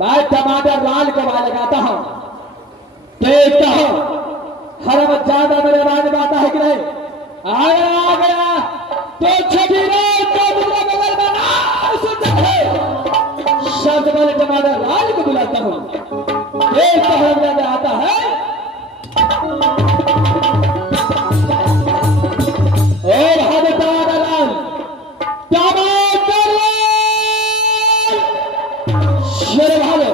मैं टमाटर लाल को वहां लगाता हूं। देखता हूं हरम ज्यादा मेरे आवाज में आता है कि नहीं। आ गया तो छठी रात को बुला बगल में सुनता है। शब्द वाले टमाटर लाल को बुलाता हूं। देखता हूं में आता है। और हम टमाटर लाल शेर भालो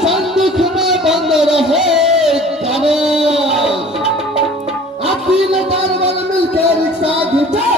संदूक में बंद रहे अखिल दारवन मिलकर रिक्शा घिटा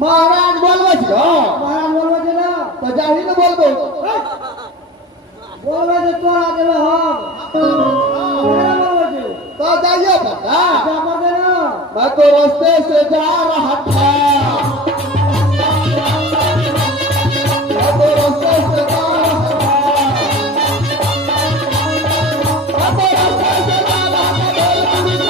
महाराज बोलबे छ महाराज बोलबे छ ना तो जाही न बोलबो बोलबे छ तोरा देबे हम बोलबे छ तो जाइयो पता जा दे ना मैं तो रास्ते से जा रहा था मैं तो रास्ते से जा रहा था मैं तो रास्ते से जा रहा था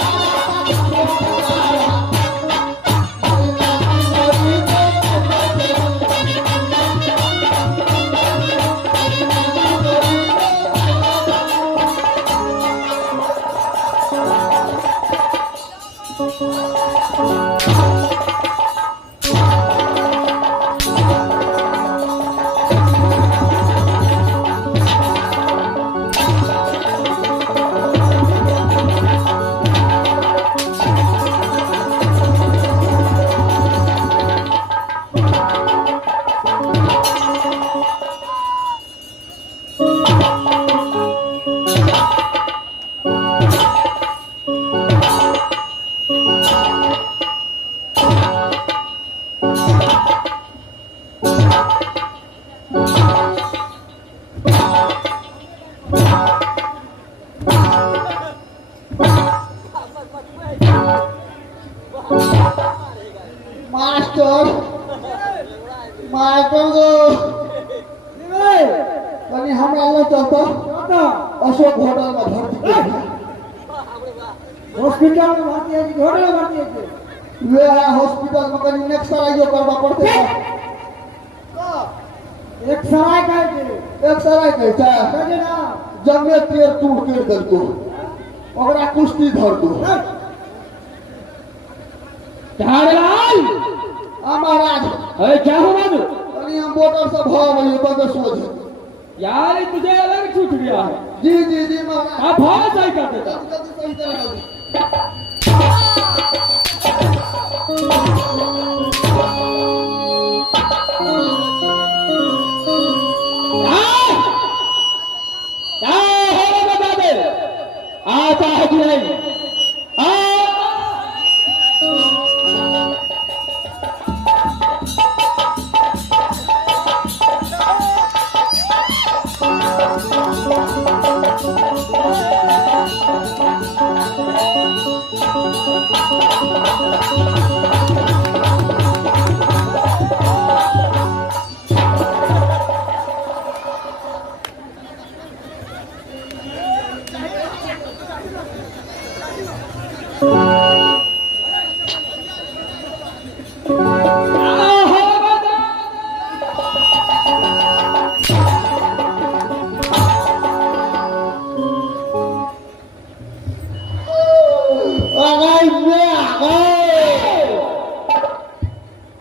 माय कर दो कनी हमरा ले चलता अशोक होटल में भर्ती हॉस्पिटल में भर्ती है कि होटल में भर्ती है? वे हॉस्पिटल में कनी एक्सरे करवा पड़ते है एक सराय का एक्सरे कहता है कहे ना जंगे तेर टूट कर दल को ओकरा कुश्ती धर दो धारलाल महाराज अरे क्या हुआ तू? कनी हम वोटर से भाव रही तो सोच यार तुझे अलग छूट गया है। जी महाराज आप भाव सही कर देता। जल्दी सही तरह जल्दी क्या हो बता दे आता है कि नहीं?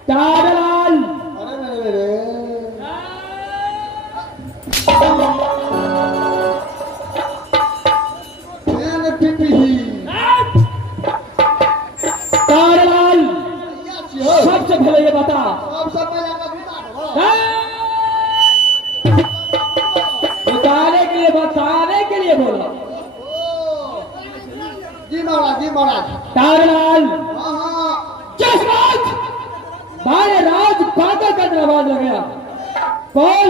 धारलाल धारलाल सबसे पहले ये बता बताने के लिए बोला जी महाराज धारलाल हाँ जसवंत बारे राज बातों का दरवाज लग गया बोल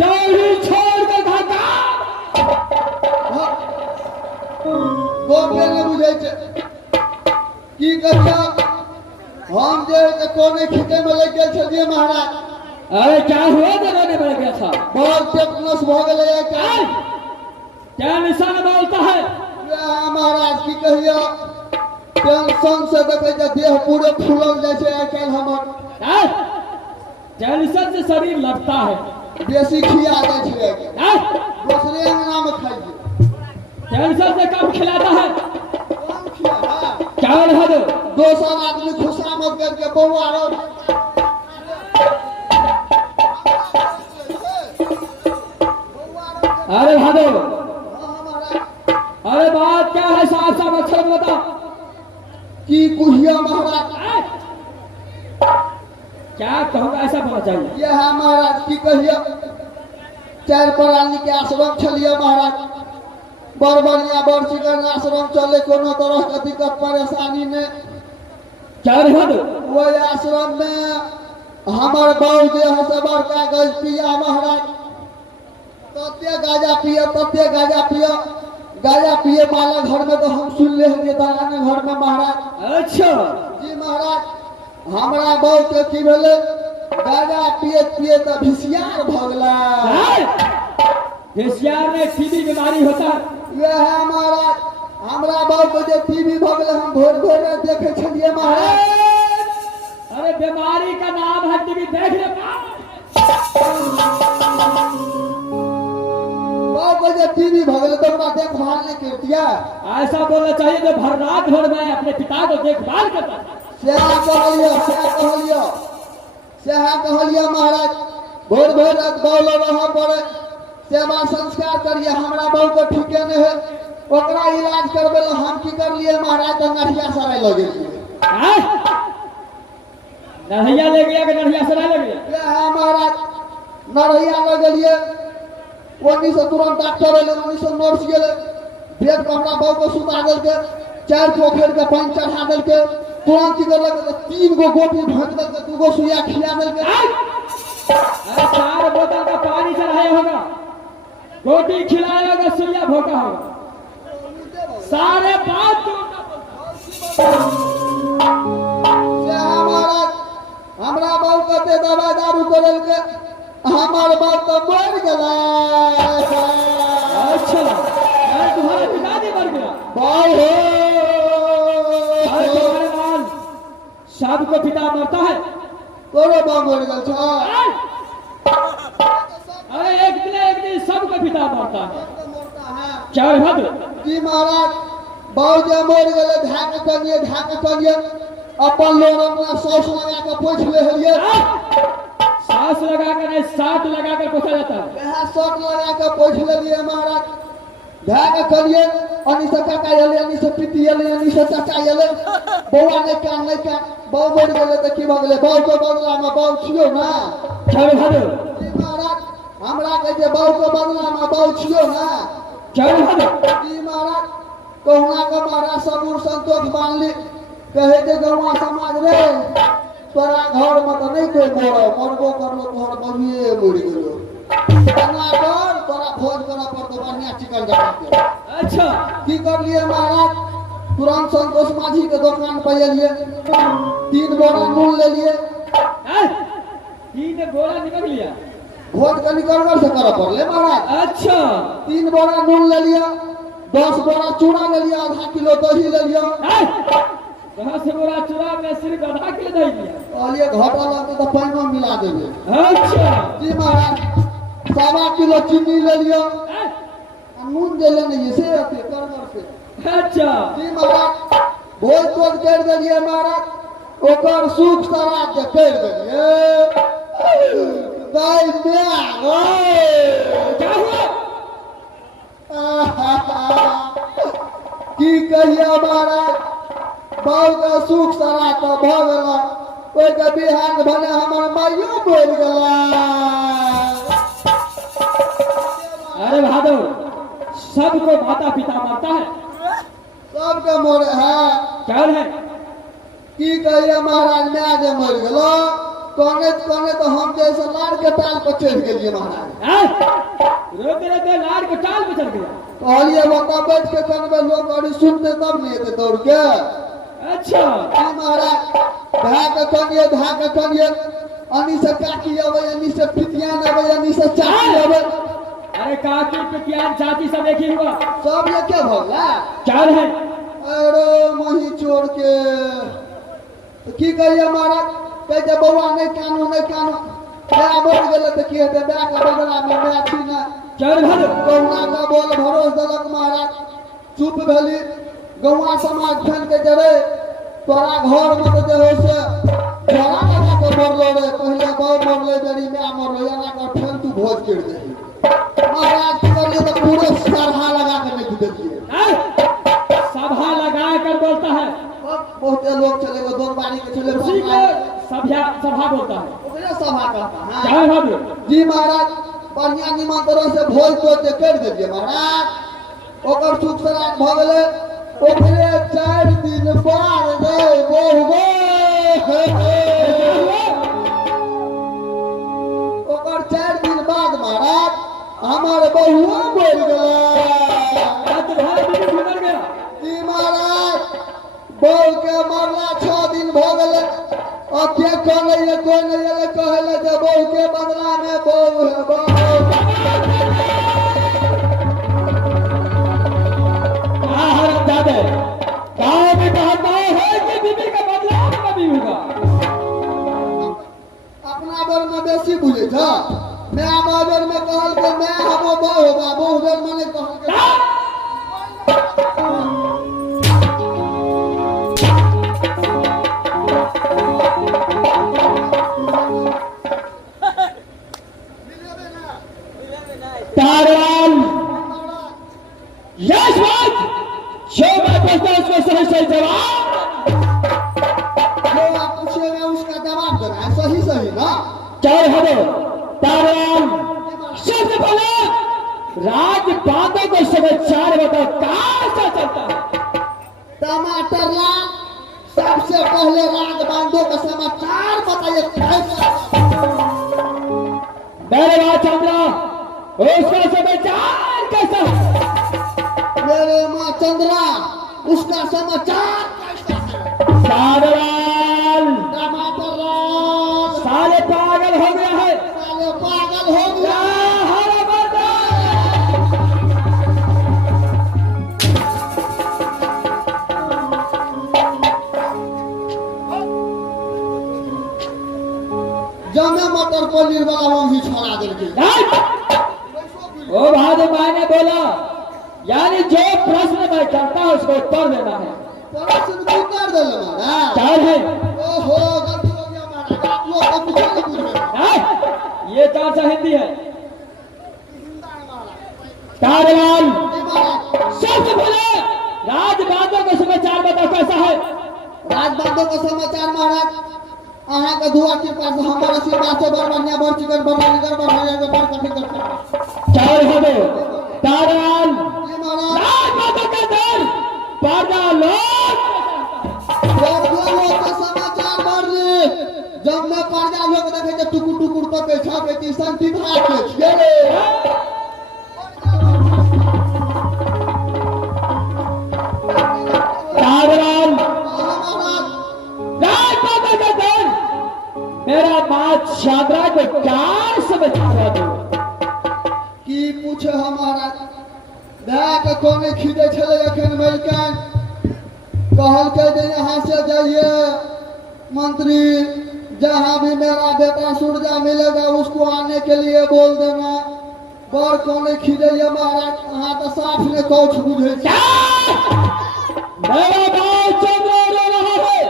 दौड़ी छोड़ कर भागा दो बेर ने बुझे की कहिया हम जे कोने खींचे में लग गेल छलिए महाराज अरे क्या हुआ तो रोने पड़ गया था बहुत टेटनस भ गेले है क्या निशान बोलता है महाराज की कहिया टेंशन से देखे जे देह पूरे फूलल जाय छै आइ काल्हि हमर टेंशन से शरीर लगता है बेसी खिया जाय छै दूसरे अंगना में खाइए टेंशन से कम खिलाता है कौन खिया क्या रहा दो दोसर आदमी खुशामद करके बौआ रो अरे भादो महाराज अरे बात क्या है साफ साफ अक्षर में बता की कुहिया महाराज क्या कहूँगा ऐसा पता चाहिए ये है महाराज की कहिया चार प्राणी के आश्रम छलिए महाराज बड़ बढ़िया बड़ चिकन आश्रम चले कोनो तरह के दिक्कत परेशानी ने क्या रहा दो वही आश्रम में हमार बाबू जे है से बड़का गज पिया महाराज तते गाजा पिए वाला घर में तो हम सुन ले हैं दालाने घर में महाराज अच्छा जी महाराज हमरा बाबू के की भेले गाजा पिए तो भिसियार भ गेला होशियार में टीबी बीमारी होता है ये है महाराज हमरा बाबू को जे टीवी भ गेले हम भोर भोर देखे छलिए महाराज अरे बीमारी का नाम है टीबी देख ले बाबू को जे टीवी भ गेले तो ओकरा देखभाल नहीं करतिया ऐसा बोलना चाहिए जो भर रात भर में अपने पिता को देखभाल करता था सेहा कहलिए महाराज भोर भोर रात बाबू रह पड़े सेवा संस्कार करिए हमरा बाबू को ठीके नहीं है ओकरा इलाज करबे ला हम की करलिए महाराज तो नढ़िया सराय लग गेलिए नढ़िया ले गया कि नढ़िया सराय ले गया ये है महाराज नढ़िया लग गेलिए ओनी से तुरंत डॉक्टर एले ओनी से नर्स गेले बेड पर हमरा बाबू को सुता देल के चार पोखर के पानी चढ़ा देल के तुरंत की करलक 3 गो गोटी भंग देल के 2 गो सुइया खिला देल के अरे 4 बोतल का पानी चढ़ाया होगा गोटी खिलाया होगा सुइया भोंका होगा सारे बात महाराज हमरा बाबू कते दवा दारू करल के हमार बाप तो मर गला। अच्छा तुम्हारा पिता नहीं मर गया? भाई हो अरे तुम्हारे लाल सबको पिता मरता है। तोरे बाप मर गल छ। अरे एक दिन सबको पिता मरता है। मरता है चार भद्र जी महाराज। बाबू जे मर गए ढाक कनिए अपन लोग अपना सौस लगा के पोछ ले हलिए। सांस लगा कर नहीं साट लगा कर पोछा जाता है। वह शॉट लगा के पोछ ले लिए महाराज। ढाक कनिए अनि से काका एले अनि से पिती एले अनि से चाचा एले बौआ नहीं का बाबू मर गए त की भ गेले बाबू के बदला में बाबू छियो ना। चार भद्र जी महाराज हमरा कहे जे बाबू के बदला में बाबू छियो ना। चार भद्र जी महाराज कहुना के महाराज सबूर संतोष बांधली कहे जे गौवा समाज रे तोरा घर में तो नहीं कोई मरबो करलो तोहर बनिए मर गेलो। तना कर तोरा भोज करा पर तो बढ़िया चिकन जमा के। अच्छा की कर लिए महाराज तुरंत संतोष माझी के दुकान पे एलिए 3 बोरा नून ले लिए। 3 बोरा निकल लिया। भोज का निकलकर से कर पड़ले महाराज। अच्छा 3 बोरा नून ले लिया 10 बोरा चूड़ा ले लिया आधा किलो दही ले लिया। 10 बोरा चूड़ा में सिर्फ आधा किलो दही लिया। कहलिए घाटा लगते तो पानी में मिला देंगे। अच्छा जी महाराज 1.25 किलो चीनी ले लिया नून दे लेने से आते कर से। अच्छा जी महाराज भोज तोज कर दिए महाराज ओकर सुख सराज कर दिए। गाय क्या हुआ? की कहिए महाराज बाबू का सुख सरा तो भ गला ओइ के बिहान भने हमर माइयो बोल गला। अरे बहादुर सबको माता पिता मरता है। सबके मोरे है क्या है? की कहिए महाराज मैं जे मर गेलो कोने तो हम जैसे लाड़ के टाल पर चढ़ गेलिए महाराज। रोते लाड़ के टाल पे चढ़ गया। कहलिए बता बैठ के कनबे लोग और सुनते तब नहीं थे दौड़ के। अच्छा जी महाराज धा के कनिए अनि से काकी अबे अनि से पितियान अबे अनि से चाची अबे। अरे काकी पितियान चाची सब एक ही हुआ। सब ये क्या भगला क्या है? अरे मोही चोर के की कहिए महाराज कहे बउआ नहीं कानू क्या बोल गेले त की हेते बा के बदला में मैं छी ना। चल भर कहुना का बोल भरोस दलक महाराज चुप भेली। गौवा समाज फैन के जरे तोरा घर में तो जे हो से जरा लगा के मरलो रे पहले बाऊ मरले जरी मैं मरलो या ना कर फैन तू भोज कर दे महाराज कर लिए तो पूरे सरहा लगा के नहीं दिए। सभा लगा कर बोलता है। बहुत लोग चले गए दो बारी के चले उसी को सभा बोलता है। ओकरे सभा कहता है। क्या है? जी महाराज बढ़िया निमंत्रण से भोज तो जे कर दीजिए महाराज ओकर सुख सराज भ गेले। ओकरे 4 दिन बाद गए बहु ओकर 4 दिन बाद महाराज हमारे बहुआ बोल गया। जी महाराज बहू के मरला 6 दिन भ गेले अब के कहले कोई नहीं एले कहले जे बहू के बदला में बहू है बहू। गाँव में कहता है कि बीबी का बदलाव कभी होगा। अपना बेर में बेसी बुझे छ। मैं हमारे बेर में कहल के मैं हमो बहु बाबू बेर में नहीं कहल के ताराम यश बात जो मैं पूछता हूं उसको सही सही जवाब। जो आप पूछेगा उसका जवाब देना है सही ना। चार हदो ताराम सबसे पहले राज बातों को समाचार बताओ कहां से चलता है? टमाटर ला सबसे पहले राज बांधो का समाचार बताइए कैसा। मेरे मां चंद्रा उसका समाचार कैसा? मेरे माँ चंद्रा उसका समाचार कैसा है? सारे लाल टमाटर लाल सारे पागल हो गया है। साले पागल हो या गया। हर बंदा जमे मटर पनीर वाला वो भी छोड़ा देलके। ओ भाई मैंने बोला यानी जो प्रश्न मैं करता हूँ उसको उत्तर देना है। प्रश्न को उत्तर दे ले महाराज। चार है ओहो गलती हो गया महाराज, आप लोग तो कुछ नहीं पूछ रहे। ये कौन सा हिंदी है? हिंदा है महाराज। कारवाल नहीं महाराज, सबसे पहले राजबांधों का समाचार बताओ कैसा है? राजबांधों का समाचार महाराज, अहाँ के दुआ के पास हमारा आशीर्वाद से बड़ बढ़िया बड़ चिकन बड़ निगर बड़ हरियर बड़ कठिन करता। चार हो गए कारवाल ये महाराज राजबांधों के अंदर पर्दा लोग पर्दा लोग के समाचार बढ़ रे। जब मैं पर्दा लोग देखे जे टुकुर टुकुर तो के छापे की शांति भाग के छे। कारवाल महाराज राजबांधों के अंदर मेरा माँ शादरा को क्या समाचार दो? की पूछे हमारा देख कोने खींचे छले एखन मिलकन कहल के जे यहाँ से जाइए मंत्री, जहाँ भी मेरा बेटा सूरजा मिलेगा उसको आने के लिए बोल देना। बड़ कोने खींचे महाराज, अहाँ तो साफ ने कौछ बुझे छी। मेरा गाँव चंद्र रो रहा है,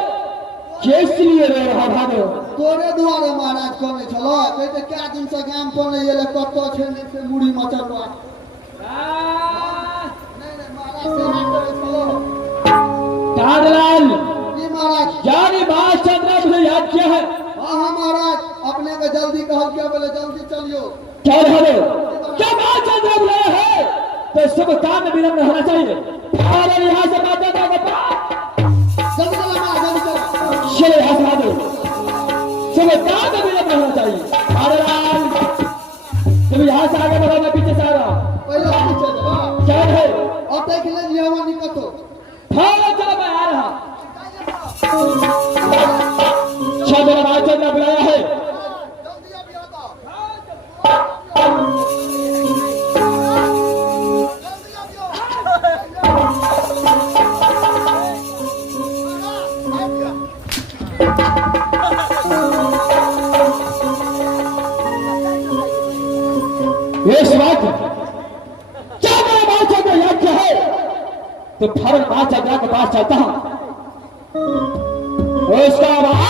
किस लिए रो रहा भादो? तोरे दुआरे महाराज कोने छलो, कहते क्या दिन से गाम पर नहीं एले, कत्तो छे नहीं से मुड़ी मचलवा। नहीं महाराज से हाथ करे छलो। कारलाल जी महाराज। जानी बात चंद्रा मुझे याद किया है। हाँ महाराज, अपने के जल्दी कहल क्या बोले, जल्दी चलियो। क्या हो क्या बात चंद्रा बुलाया है तो शुभ काम में विलम्ब होना चाहिए। और यहाँ से बात करना जल्दी चला महाराज, जल्दी चला। चलो यहाँ से भादो शुभ काम में विलम्ब होना चाहिए। कारलाल तुम यहाँ से आगे बढ़ो, मैं पीछे से आ रहा हूँ। पहले पीछे जाओ। क्या है? और देख ले जी हवा निकतो। हाँ चलो मैं आ रहा। चंद्रा बात चंद्रा बुलाया है। जल्दी अभी आता। इस वक्त चंद्रा बात चंद्रा याद क्या है तो फौरन बात चंद्रा के पास चलता हूं। उसका बाद